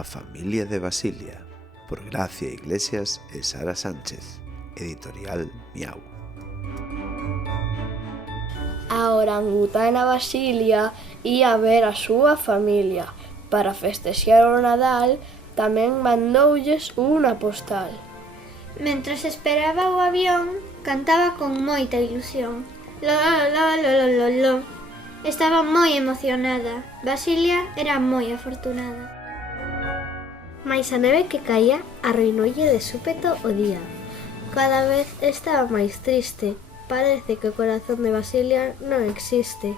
A familia de Basilia, por Gracia Iglesias e Sara Sánchez, editorial Miau. A orangutana Basilia ía ver a súa familia. Para festexar o Nadal, tamén mandoulles unha postal. Mentres esperaba o avión, cantaba con moita ilusión. Lo, lo, lo, lo, lo, lo. Estaba moi emocionada. Basilia era moi afortunada. Mais a neve que caía arruinoulle de súpeto o día. Cada vez estaba máis triste. Parece que o corazón de Basilia non existe.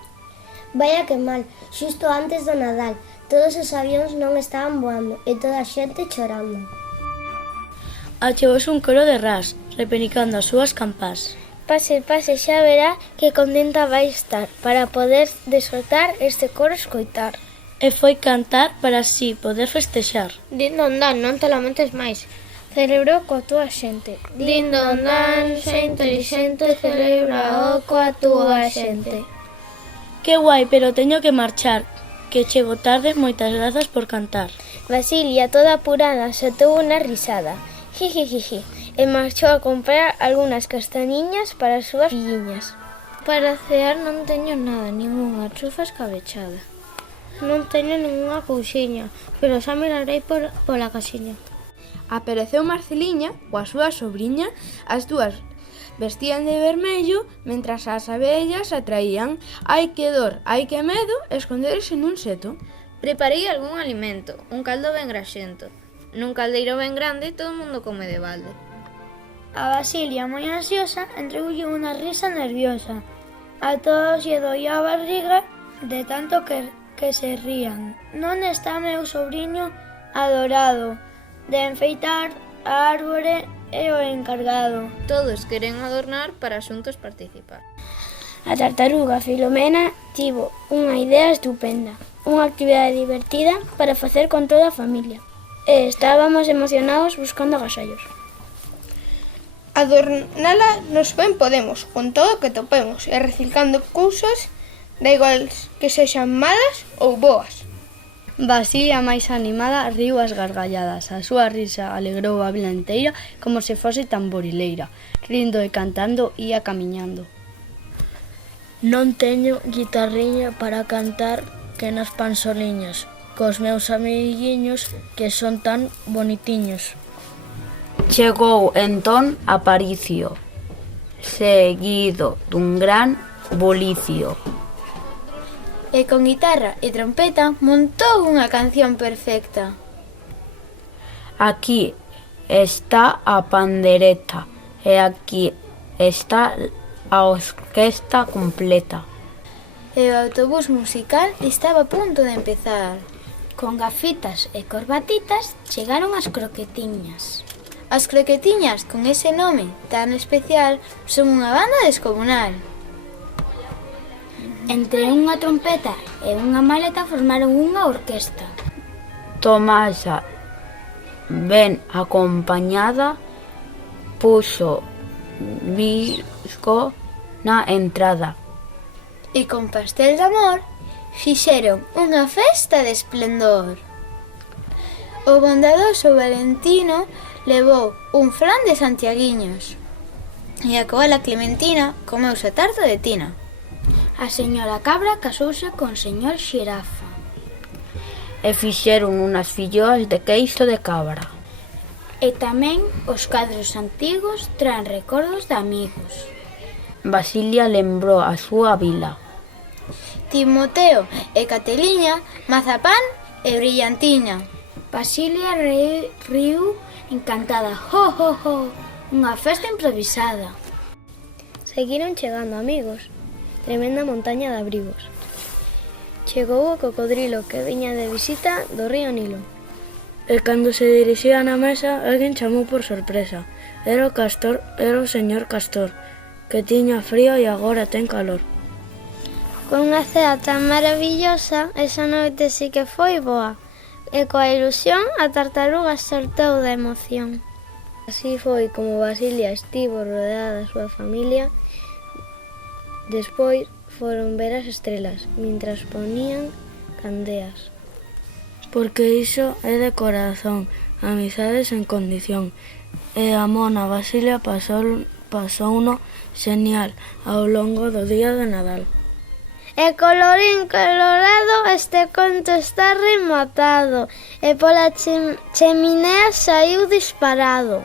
Vaya que mal, xusto antes do Nadal, todos os avións non estaban voando e toda a xente chorando. Achegouse un coro de ras, repenicando as súas campás. Pase, pase, xa verá que contenta vai estar para poder desfrutar este coro escoitar. E foi cantar para así poder festexar. Din don dan, non te lamentes máis. Celebrou coa túa xente. Din don dan, xe intelixente, celebra coa túa xente. Que guai, pero teño que marchar, que chego tarde, moitas grazas por cantar. Basilia, toda apurada, soltou unha risada. Jijijiji, e marchou a comprar algunhas castañiñas para as súas filliñas. Para cear non teño nada, ningunha trufa escabechada. Non teño ningunha couxiña, pero xa mirarei pola casiña. Apareceu Marceliña, coa súa sobriña, as dúas vestían de vermello, mentras as abellas atraían. Ai que dor, ai que medo, esconderse nun seto. Preparei algún alimento, un caldo ben graxento. Nun caldeiro ben grande, todo o mundo come de balde. A Basilia, moi ansiosa, entregoulle unha risa nerviosa. A todos lle doía a barriga de tanto que se rían. Non está meu sobriño adorado de enfeitar a árbore e o encargado. Todos queren adornar para xuntos participar. A tartaruga Filomena tivo unha idea estupenda, unha actividade divertida para facer con toda a familia. E estábamos emocionados buscando agasallos. Adornala nos ben podemos, con todo o que topemos, e reciclando cousas, da igual que sexan malas ou boas. Basilia, máis animada, riu as gargalladas. A súa risa alegrou a vila inteira como se fose tamborileira. Rindo e cantando, ía camiñando. Non teño guitarriña para cantar que nas pansoliñas, cos meus amiguiños que son tan bonitiños. Chegou entón Aparicio, seguido dun gran bulicio. E con guitarra e trompeta montou unha canción perfecta. Aquí está a pandereta e aquí está a orquesta completa. E o autobús musical estaba a punto de empezar. Con gafitas e corbatitas chegaron as croquetiñas. As croquetiñas, con ese nome tan especial, son unha banda descomunal. Entre unha trompeta e unha maleta formaron unha orquesta. Tomasa, ben acompañada, puxo bisco na entrada. E con pastel de amor fixeron unha festa de esplendor. O bondadoso Valentino levou un flan de santiaguiños e a coala Clementina comeuse a tarta de tina. A señora Cabra casouse con señor Xirafa. E fixeron unhas filloas de queixo de cabra. E tamén os cadros antigos traen recordos de amigos. Basilia lembrou a súa vila. Timoteo e Cateliña, mazapán e brillantina. Basilia riu encantada. Ho, ho, ho! Unha festa improvisada. Seguiron chegando amigos. Tremenda montaña de abrigos. Chegou o cocodrilo que viña de visita do río Nilo. E cando se dirixían á mesa, alguén chamou por sorpresa. Era o señor Castor, que tiña frío e agora ten calor. Con unha cea tan maravillosa, esa noite sí que foi boa. E coa ilusión, a tartaruga saltou da emoción. Así foi como Basilia estivo rodeada da súa familia. Despois foron ver as estrelas, mentras poñían candeas. porque iso é de corazón, amizade sen condición. E a mona Basilia pasouno xenial ao longo do día de Nadal. E colorín colorado, este conto está rematado, e pola cheminea saiu disparado.